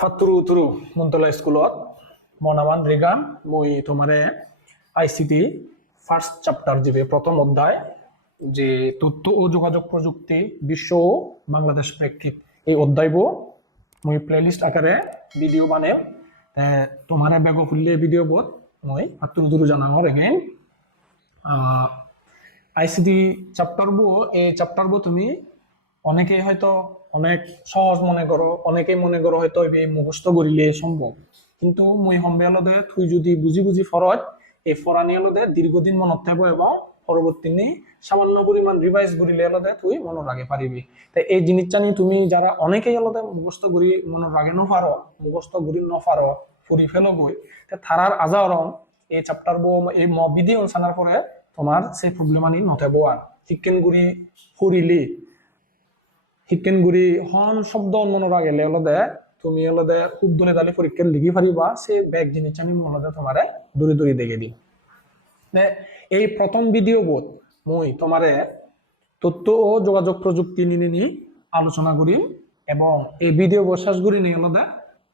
ফাতুৰু উতুৰু মুন্তলা স্কুলত। মনামান ৰিগাম মই তোমাৰে I C T first chapter যিবে প্রথম অধ্যায়, যে তথ্য ও যোগাযোগ প্রযুক্তি, বিশ্ব ও বাংলাদেশ প্রেক্ষিত এই অধ্যায়বোৰ মই প্লেলিষ্ট আকাৰে ভিডিঅ' বনাম তোমাৰে বেগ ফুলিলে ভিডিঅ'বোৰ মই ফাতুৰু উতুৰু জানাঙৰ এগেইন আইসিটি চ্যাপ্টারবো এই চ্যাপ্টারবো তুমি অনেকেই হয়তো অনেক সহজ মনে করো, অনেকেই মনে করো হয়তো এই মুখস্থ করিলে সম্ভব। কিন্তু মই সম্বেলদে তুই যদি বুঝি বুঝি ফরত এই ফরানি হলদে দীর্ঘদিন মনত থাকব এবং পরবর্তী নি সামান্য পরিমাণ রিভাইজ করিলে হলদে তুই মনে রাখে পারিবি। তাই এই জিনিসটা নিয়ে তুমি যারা অনেকেই হলদে মুখস্থ করি মনে রাখে নপারো মুখস্থ করি নপারো ফুরি ফেলো গই তে থারার আজারং এই চ্যাপ্টার বো এই ম বিধি পরে তোমার সেই প্রবলেম আনি নথাবো আর। শিক্ষেন গুড়ি ফুরিলি? শিক্ষেন গুড়ি হন শব্দ মনে রাখলে হলদে তুমি হলদে খুব দলে দালি পরীক্ষার লিখি পারিবা সে ব্যাগ জিনিস আমি মনে তোমারে দূরে দূরে দেখে দিই নে, এই প্রথম ভিডিও বোধ মই তোমারে তথ্য ও যোগাযোগ প্রযুক্তি নিয়ে নিয়ে আলোচনা করিম এবং এই ভিডিও শেষ করি নিয়ে হলদে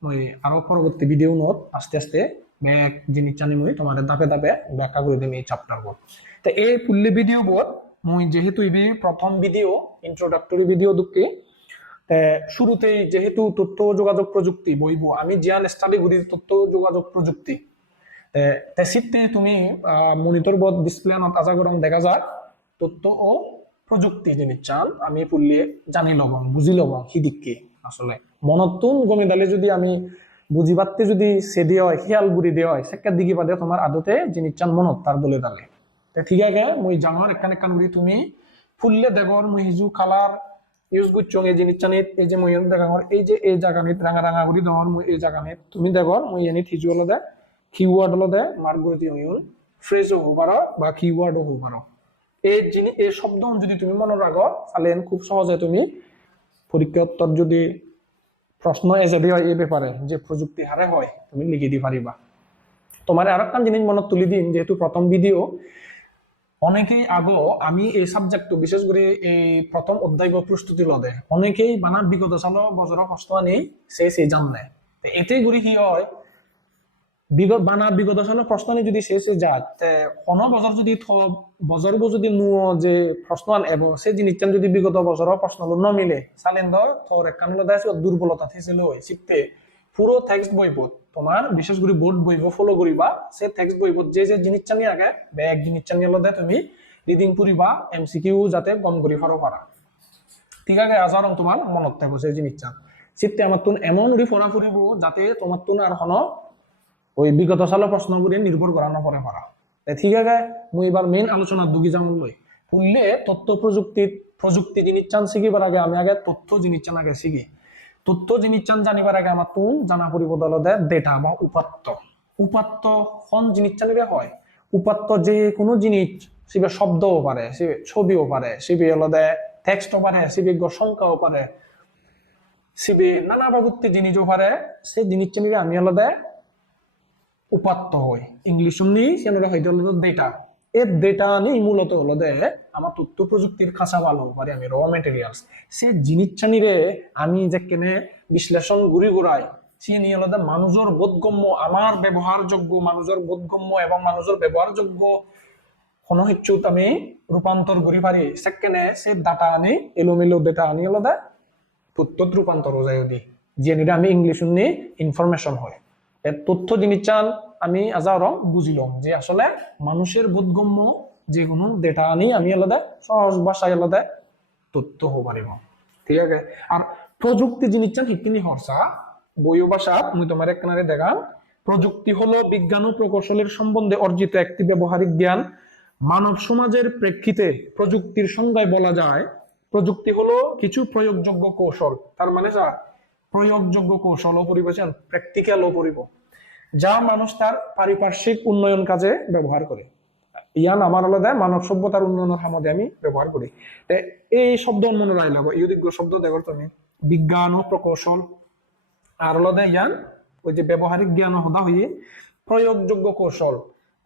মই আরও পরবর্তী ভিডিও নোট আস্তে আস্তে ব্যাগ জিনিস জানি মই তোমার ধাপে ধাপে ব্যাখ্যা করে দিম এই চ্যাপ্টার বোধ তো এই ফুল্লি ভিডিও বোধ মই যেহেতু ইবি প্রথম ভিডিও ইন্ট্রোডাক্টরি ভিডিও দুঃখী শুরুতেই যেহেতু তথ্য যোগাযোগ প্রযুক্তি বইব আমি জিয়ান স্টাডি করি তথ্য যোগাযোগ প্রযুক্তি, তে তে সিটতে তুমি মনিটর বোধ ডিসপ্লে না তাজা গরম দেখা যায়, তথ্য ও প্রযুক্তি জিনিস চান, আমি পুললে জানি লব বুঝি লব সিদিককে। আসলে মনতুন গমি দালে যদি আমি বুঝি পারতে যদি সেদি হয় খেয়াল বুড়ি দেওয়া হয় সেকার দিকে বাদে তোমার আদতে জিনিস চান মনত তার বলে দালে তে ঠিক আছে, মুই জানোর একখান একখান করি, তুমি ফুললে দেখর মুই হিজু কালার ইউজ করছং, এই জিনিস চানিত এই যে মুই দেখার এই যে এই জায়গানিত রাঙা রাঙা করি দেওয়ার, মুই এই জায়গানিত তুমি দেখর মুই এনিত হিজু হলো দে কিওয়ার্ড হলো দে, মার্ক করে দিও, ইউন। ফ্রেজও হব পারো, বা কিওয়ার্ডও হব পারো। এই জিনিস এই শব্দ যদি তুমি মনে রাখো, তাহলে খুব সহজে তুমি পরীক্ষা উত্তর যদি প্রশ্ন এসে হয়, এই ব্যাপারে, যে প্রযুক্তি হারে হয়, তুমি লিখে দি পারিবা। তোমার আর একটা জিনিস মনে তুলি দিন যেহেতু প্রথম ভিডিও অনেকেই আগো আমি এই সাবজেক্টটো বিশেষ করে এই প্রথম অধ্যায় প্রস্তুতি লদে, অনেকেই বানার বিগত সাল বছর কষ্ট আনি সে সে জানে এতে গুড়ি কি হয়, বিগত বানা বিগত সালের প্রশ্ন যদি হয়ে যায়, তে কোন বছর যদি বছর যদি নুয় যে প্রশ্ন আন এবং সে জিনিসটা যদি বিগত বছরের প্রশ্ন ন মিলে সালেন ধর তোর একখান দেয় দুর্বলতা থেছিল শিখতে পুরো টেক্সট বইব তোমার বিশেষ করে বোর্ড বইব ফলো করিবা, সে টেক্সট বইব যে যে জিনিসটা নিয়ে আগে ব্যাগ জিনিসটা নিয়ে লদে তুমি রিডিং পড়িবা এমসিকিউ যাতে কম করি ফারো পারা ঠিক আছে আজারং তোমার মনত থাকব সেই জিনিসটা শিখতে আমার তুন এমন উড়ি ফরা ফুরিব যাতে তোমার তুন আর হন ওই বিগত সালের প্রশ্নগুলি নির্ভর করা নপরে পারা ঠিক আছে, মুই এবার মেইন আলোচনার দুগি যাম লই ফুললে তথ্য প্রযুক্তি প্রযুক্তি জিনিস চান শিখিবার আগে আমি আগে তথ্য জিনিস চান আগে শিখি তথ্য জিনিস চান জানিবার আগে আমার তুন জানা পরিবদল দেয় ডেটা বা উপাত্ত। উপাত্ত কোন জিনিস চানিবে হয়। উপাত্ত যে কোনো জিনিস সিবে শব্দও পারে সিবে ছবিও পারে সিবে দেয় টেক্সটও পারে সিবে সংখ্যাও পারে সিবে নানা বাবুত্তি জিনিসও পারে, সেই জিনিস চানিবে আমি হলো দেয় উপাত্ত হয় ইংলিশ নি সেটা হয়তো হলো ডেটা এর ডেটা নিয়ে মূলত হলো দে আমার তথ্য প্রযুক্তির খাঁচা ভালো পারে আমি র মেটেরিয়ালস সে জিনিসটা নিরে আমি যে কেনে বিশ্লেষণ ঘুরি ঘুরাই, সে নিয়ে হলো মানুষের বোধগম্য, আমার ব্যবহারযোগ্য, মানুষের বোধগম্য এবং মানুষের ব্যবহারযোগ্য কোন আমি রূপান্তর করি পারি। সেকেন্ডে সে ডাটা আনি, এলোমেলো ডেটা আনি হলো দে তথ্যত রূপান্তর যায় দি যে নিরে আমি ইংলিশ নিয়ে ইনফরমেশন হয়। তথ্য জিনিস চান আমি আজা আজার বুঝিলাম যে আসলে মানুষের বোধগম্য যে কোনো ডেটা আনি আমি আলাদা, সহজ ভাষায় আলাদা তথ্য হব পারিব ঠিক আছে? আর প্রযুক্তি জিনিস চান শিখিনি হরসা বইও ভাষা আমি তোমার একখানে দেখাম। প্রযুক্তি হলো বিজ্ঞান ও প্রকৌশলের সম্বন্ধে অর্জিত একটি ব্যবহারিক জ্ঞান। মানব সমাজের প্রেক্ষিতে প্রযুক্তির সংজ্ঞায় বলা যায় প্রযুক্তি হলো কিছু প্রয়োগযোগ্য কৌশল। তার মানে যা প্রয়োগযোগ্য কৌশল ও পরিবেশন প্র্যাকটিক্যাল ও পরিব যা মানুষ তার পারিপার্শ্বিক উন্নয়ন কাজে ব্যবহার করে ইয়ান আমার আলাদা, মানব সভ্যতার উন্নয়নের সামনে আমি ব্যবহার করি। এই শব্দ মনে রাখলাম ইউদিজ্ঞ শব্দ দেখো তুমি। বিজ্ঞান ও প্রকৌশল, আর আলাদা ইয়ান, ওই যে ব্যবহারিক জ্ঞান হদা হয়ে প্রয়োগযোগ্য কৌশল,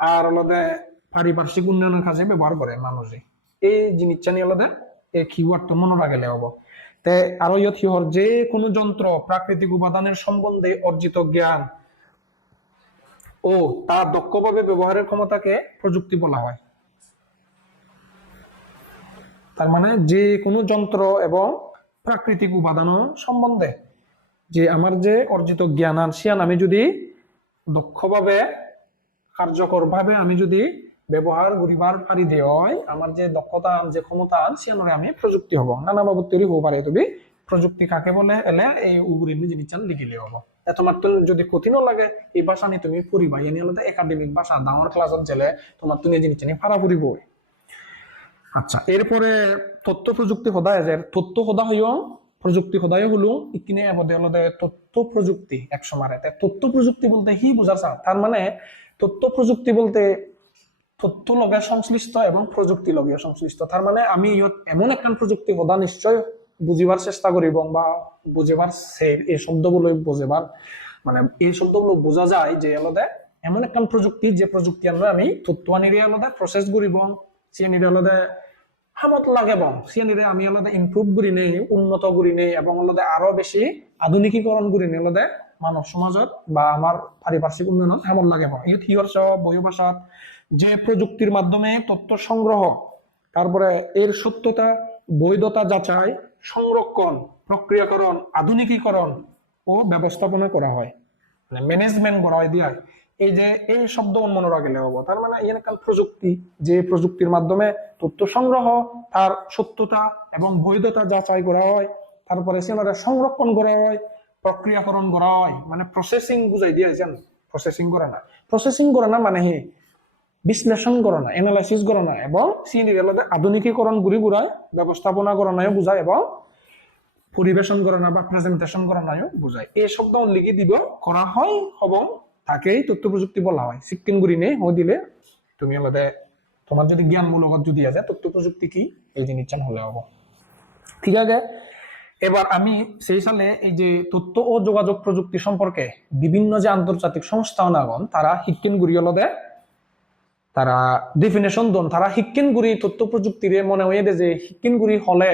আর আলাদা পারিপার্শ্বিক উন্নয়নের কাজে ব্যবহার করে মানুষে। এই জিনিসটা নিয়ে আলাদা, এই কিওয়ার্ড তো মনে রাখলে হব তে আরও ইয়ত যে কোনো যন্ত্র, প্রাকৃতিক উপাদানের সম্বন্ধে অর্জিত জ্ঞান ও তা দক্ষভাবে ব্যবহারের ক্ষমতাকে প্রযুক্তি বলা হয়। তার মানে যে কোনো যন্ত্র এবং প্রাকৃতিক উপাদান সম্বন্ধে। যে আমার যে অর্জিত জ্ঞান আর শিয়ান আমি যদি দক্ষভাবে, কার্যকরভাবে আমি যদি ব্যবহার করিবার পারি দেওয়াই, আমার যে দক্ষতা যে ক্ষমতা সিয়ানরে আমি প্রযুক্তি হব। নানা বাবদ তৈরি হব পারে তুমি প্রযুক্তি কাকে বলে? এলে এই উগুরি জিনিস লিখিলে হব। তোমার তো যদি কঠিনও লাগে, এই ভাষা নিয়ে তুমি পড়িবা। এনে আলাদা একাডেমিক ভাষা ডাঙর ক্লাসত গেলে তোমার তুমি জিনিস নিয়ে ফারা ফুরিব আচ্ছা এরপরে তথ্য প্রযুক্তি সদায় যে তথ্য সদা হইও প্রযুক্তি সদায় হলো ইকিনে এবাদে হলদে তথ্য প্রযুক্তি এক সময় তথ্য প্রযুক্তি বলতে হি বুঝার চা তার মানে তথ্য প্রযুক্তি বলতে তথ্য লগে সংশ্লিষ্ট এবং প্রযুক্তি লগে সংশ্লিষ্ট। তার মানে আমি এমন একখান প্রযুক্তি সদা নিশ্চয় বুঝিবার চেষ্টা করিব বা বুঝিবার সে এই শব্দগুলো বুঝিবার। মানে এই শব্দগুলো বোঝা যায় যে আলাদা এমন একখান প্রযুক্তি, যে প্রযুক্তি আমরা আমি তথ্য আনিরে আলাদা প্রসেস করিব, সে নিরে আলাদা হামত লাগে বং সে আমি আলাদা ইমপ্রুভ করি নেই, উন্নত করি নেই, এবং আলাদা আরও বেশি আধুনিকীকরণ করি নেই, আলাদা মানব সমাজত বা আমার পারিপার্শ্বিক উন্নয়নত হামত লাগে বং ইউথ হিয়র বহি ভাষাত যে প্রযুক্তির মাধ্যমে তথ্য সংগ্রহ, তারপরে এর সত্যতা, বৈধতা যাচাই সংরক্ষণ, প্রক্রিয়াকরণ, আধুনিকীকরণ ও ব্যবস্থাপনা করা হয়। মানে ম্যানেজমেন্ট করা হয়। এই যে, এই শব্দ মনে রাখলে হব। তার মানে কাল প্রযুক্তি, যে প্রযুক্তির মাধ্যমে তথ্য সংগ্রহ, তার সত্যতা এবং বৈধতা যাচাই করা হয়, তারপরে সেনারা সংরক্ষণ করা হয়, প্রক্রিয়াকরণ করা হয়। মানে প্রসেসিং বুঝাই দিয়ে যেন প্রসেসিং করে না। প্রসেসিং করে না মানে বিশ্লেষণ করে না এনালাইসিস করে এবং সিনির আলাদা আধুনিকীকরণ ঘুরি ঘুরায় ব্যবস্থাপনা নাই বুঝায় এবং পরিবেশন করে বা প্রেজেন্টেশন নাই বুঝায় এই শব্দ লিখে দিব? করা হয় এবং তাকেই তথ্য প্রযুক্তি বলা হয়। সিক্কিম গুড়ি নেই হয়ে দিলে তুমি আলাদা তোমার যদি জ্ঞানমূলক যদি আছে তথ্য প্রযুক্তি কি? এই জিনিসটা হলে হব। ঠিক আছে? এবার আমি সেই সালে এই যে তথ্য ও যোগাযোগ প্রযুক্তি সম্পর্কে বিভিন্ন যে আন্তর্জাতিক সংস্থা নাগন তারা হিক্কিন গুড়িয়লদে তারা ডেফিনেশন দন, তারা হিক্কিন গুড়ি তথ্য প্রযুক্তিরে মনে হয়ে দে যে হিক্কিন গুড়ি হলে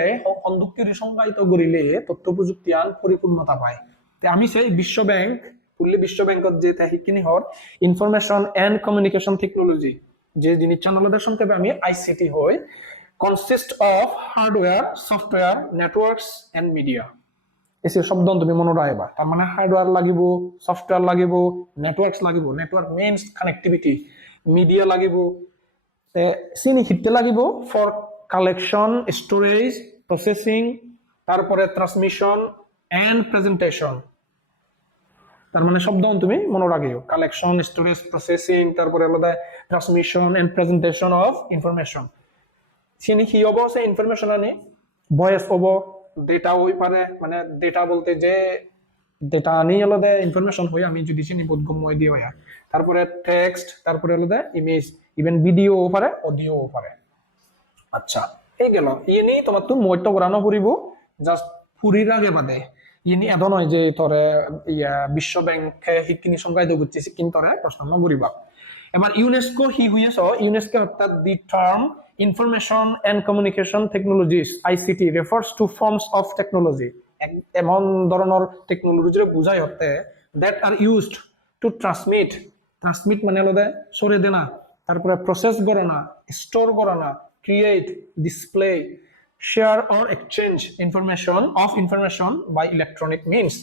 অন্ধক্তির সংজ্ঞায়িত করিলে তথ্য প্রযুক্তি আন পরিপূর্ণতা পায়। তে আমি সেই বিশ্ব ব্যাংক পুরলি বিশ্ব ব্যাংকত যে হিক্কিনি হর ইনফরমেশন এন্ড কমিউনিকেশন টেকনোলজি যে জিনিস চ্যানেলদের সংক্ষেপে আমি আইসিটি হই consist of hardware software networks and media এসে শব্দ তুমি মনে রাখবা তার মানে হার্ডওয়্যার লাগিব সফটওয়্যার লাগিব নেটওয়ার্কস লাগিব নেটওয়ার্ক মেইনস কানেক্টিভিটি মিডিয়া লাগিব চিনি হিটতে লাগিব ফর কালেকশন স্টোরেজ প্রসেসিং তারপরে ট্রান্সমিশন এন্ড প্রেজেন্টেশন তার মানে শব্দ তুমি মনে রাখিও। কালেকশন স্টোরেজ প্রসেসিং তারপরে আলাদা transmission and presentation of information চিনি কি হব সে ইনফরমেশন আনি। ভয়েস হব ডেটা হই পারে মানে ডেটা বলতে যে ডেটা আনি আলাদা ইনফরমেশন হই, আমি যদি চিনি বোধগম্য দিয়ে হইয়া তারপরে টেক্সট তারপরে আলাদা ইমেজ ইভেন ভিডিও পারে অডিও পারে আচ্ছা এই গেল। ইনি তোমার তো মইট করানো ফুরিব জাস্ট ফুরির আগে বাদে। ইনি এদ নয় যে তোরে বিশ্ব ব্যাংকে শিক্ষিনী সংজ্ঞায়িত করছে সিকিম তোরে প্রশ্ন করিবা এবার ইউনেস্কো হি হইয়েছ ইউনেস্কো অর্থাৎ the term information and communication technologies ICT refers to forms of technology এমন ধরনের টেকনোলজির বুঝাই হতে that are used to transmit transmit মানে হলো সরে দেনা, তারপরে প্রসেস করে না স্টোর করে না create display share or exchange information of information by electronic means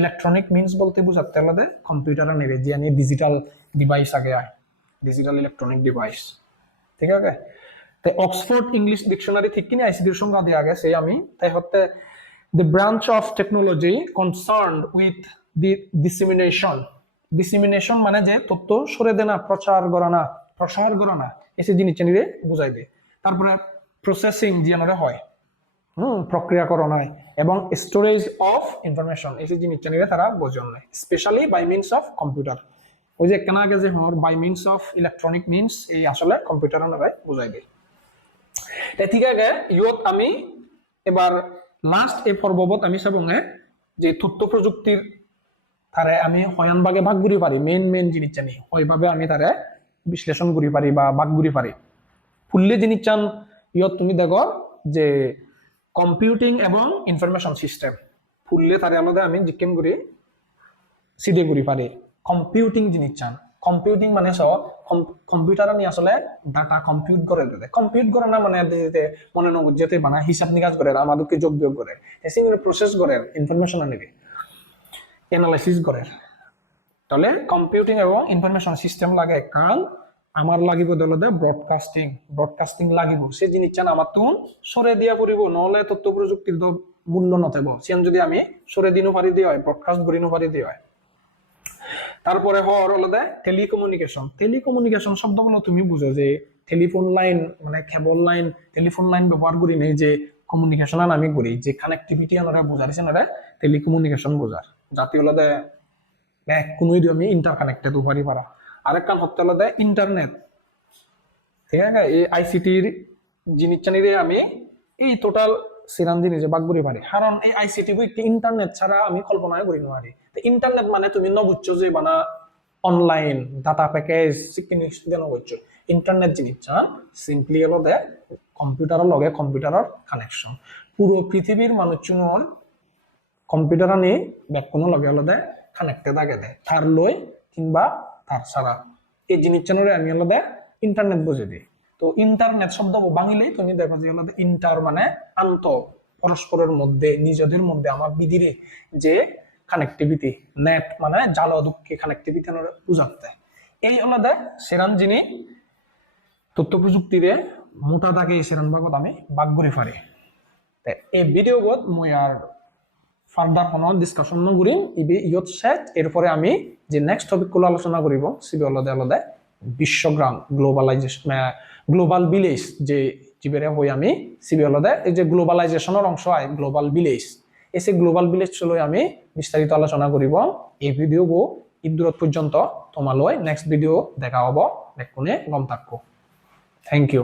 electronic means বলতে বুঝাতে হলে কম্পিউটার নেবে যে আমি ডিজিটাল ডিভাইস আগে আয়। ডিজিটাল ইলেকট্রনিক ডিভাইস ঠিক আছে? তাই অক্সফোর্ড ইংলিশ ডিকশনারি ঠিক কিনে আইসিডির সংজ্ঞা দেওয়া গেছে আমি। তাই হতে the branch of technology concerned with the dissemination dissemination মানে যে তথ্য সরে দেনা, প্রচার করা না প্রসার করা না এসে জিনিস নিয়ে বুঝাই দেয় তারপরে প্রসেসিং যে হয়, হুম, প্রক্রিয়াকরণ হয় এবং স্টোরেজ অফ ইনফরমেশন যে জিনিস নিয়ে তারা বোঝন নাই specially by means of computer ওই যে কেনা আগে যে হর by means of electronic means এই আসলে কম্পিউটার নামে বুঝাই দেয় ঠিক আছে ইয়ত আমি এবার লাস্ট এ পর্বত আমি চাবঙে যে তথ্য প্রযুক্তির তারে আমি হয়ান ভাগে করি পারি মেইন মেইন জিনিস জানি ওইভাবে আমি তারে বিশ্লেষণ করি পারি বা ভাগ করি পারি ফুললে জিনিস চান ইয়ত তুমি দেখো যে কম্পিউটিং এবং ইনফরমেশন সিস্টেম ফুললে তারে আলাদা আমি জিজ্ঞেস করি সিডে করি পারি কম্পিউটিং জিনিস চান কম্পিউটিং মানে স কম্পিউটার আমি আসলে ডাটা কম্পিউট করে দিতে কম্পিউট করে না মানে দিতে মনে নগদ যেতে বানা হিসাব নিকাশ করে আমাদেরকে যোগ বিয়োগ করে এসে প্রসেস করে ইনফরমেশন আনিবে এনালাইসিস করে তাহলে কম্পিউটিং এবং ইনফরমেশন সিস্টেম লাগে কারণ আমার লাগিব দলতে ব্রডকাস্টিং ব্রডকাস্টিং লাগিব। সে জিনিস চান আমার তো সরে দিয়া পড়িব নহলে তথ্য প্রযুক্তির মূল্য নথেব। সেন যদি আমি সরে দিনও পারি দিয়ে হয় ব্রডকাস্ট করিনো পারি দিয়ে হয়। তারপরে হওয়ার হলো টেলিকমিউনিকেশন টেলিকমিউনিকেশন শব্দগুলো তুমি বুঝো যে টেলিফোন লাইন মানে কেবল লাইন টেলিফোন লাইন ব্যবহার করি নেই যে কমিউনিকেশন আমি করি, যে কানেক্টিভিটি আনারা বোঝাইছে না টেলিকমিউনিকেশন বোঝার। জাতি হলো দে এক কোনোই আমি ইন্টার কানেক্টেড উপারি পারা। আরেক কান হতে হলো ইন্টারনেট ঠিক আছে? এই আইসিটির জিনিস জানিরে আমি এই টোটাল সিরাম জিনিস বাগ করি পারি। কারণ এই আইসিটি বই ইন্টারনেট ছাড়া আমি কল্পনায় করি পারি। ইন্টারনেট মানে তুমি ন বুঝছ যে বানা অনলাইন ডাটা প্যাকেজ জিনিস যেন বুঝছ ইন্টারনেট জিনিস চান সিম্পলি হলো দে কম্পিউটারের লগে কম্পিউটারের কানেকশন পুরো পৃথিবীর মানুষজনের কম্পিউটার নিয়ে ব্যাকুনো লগে হলো দে কানেক্টেড আগে দেয় তার লই কিংবা তার ছাড়া। এই জিনিস জানুরে আমি হলো দে ইন্টারনেট বুঝে দিই। তো ইন্টারনেট শব্দ বাঙিলেই তুমি দেখো যে হলো ইন্টার মানে আন্ত, পরস্পরের মধ্যে, নিজেদের মধ্যে, আমার বিধিরে যে কানেক্টিভিটি নেট মানে জাল দুঃখে কানেক্টিভিটি বুঝাতে। এই হলো দে সেরান যিনি তথ্য প্রযুক্তিরে মোটা দাগে সেরান ভাগত আমি করে পারি তে এই ভিডিও গত মই আর ফার্দার কোনো নকৰিম ইবি ইয়ত শেষ। এরপরে আমি যে নেক্সট টপিকগুলো আলোচনা কৰিব সিবি অলদে অলদে বিশ্বগ্রাম গ্লোবালাইজেশন গ্লোবাল ভিলেজ যে যিবেৰে হৈ আমি সিবি অলদে এই যে গ্লোবালাইজেশনের অংশ হয় গ্লোবাল ভিলেজ এই যে গ্লোবাল ভিলেজ লৈ আমি বিস্তারিত আলোচনা কৰিব এই ভিডিঅ'বোৰ ইদূৰত পৰ্যন্ত তোমালৈ নেক্সট ভিডিঅ' দেখা হ'ব। দেখোনে গম থাকো। Thank you